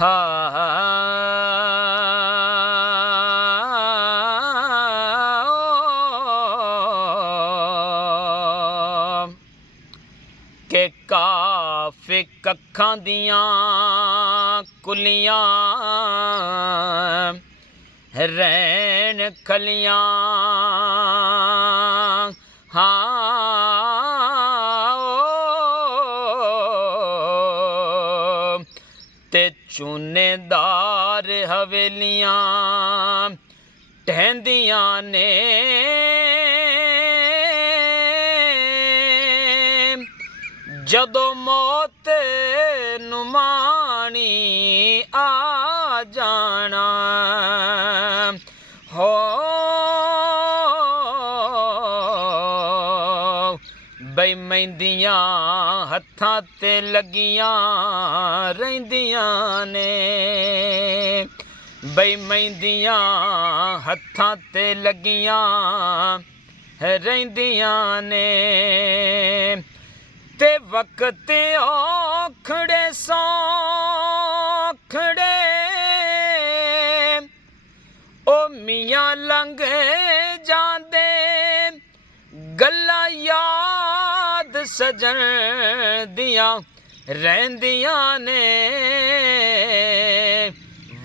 हा के काफे कखां दियां कुलियां रैन खलियां ते चूनेदार हवेलियां टहंदियां ने जदों मौत नुमानी आ जाना हो बई मेहंदियां हत्थां ते लगियां रहिंदियां ने बई मेहंदियां हत्थां ते लगियां रहिंदियां ने ते वक्त औखड़े सौखड़े ओ मियां लंघ जांदे गल्लां याद सजन दियां रहिंदियां ने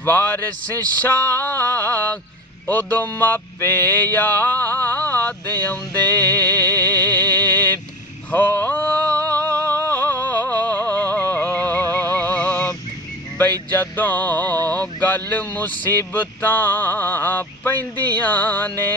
वारिस शाह उदों मापे याद आउंदे हो बई जदों गल मुसीबतां पैंदियां ने।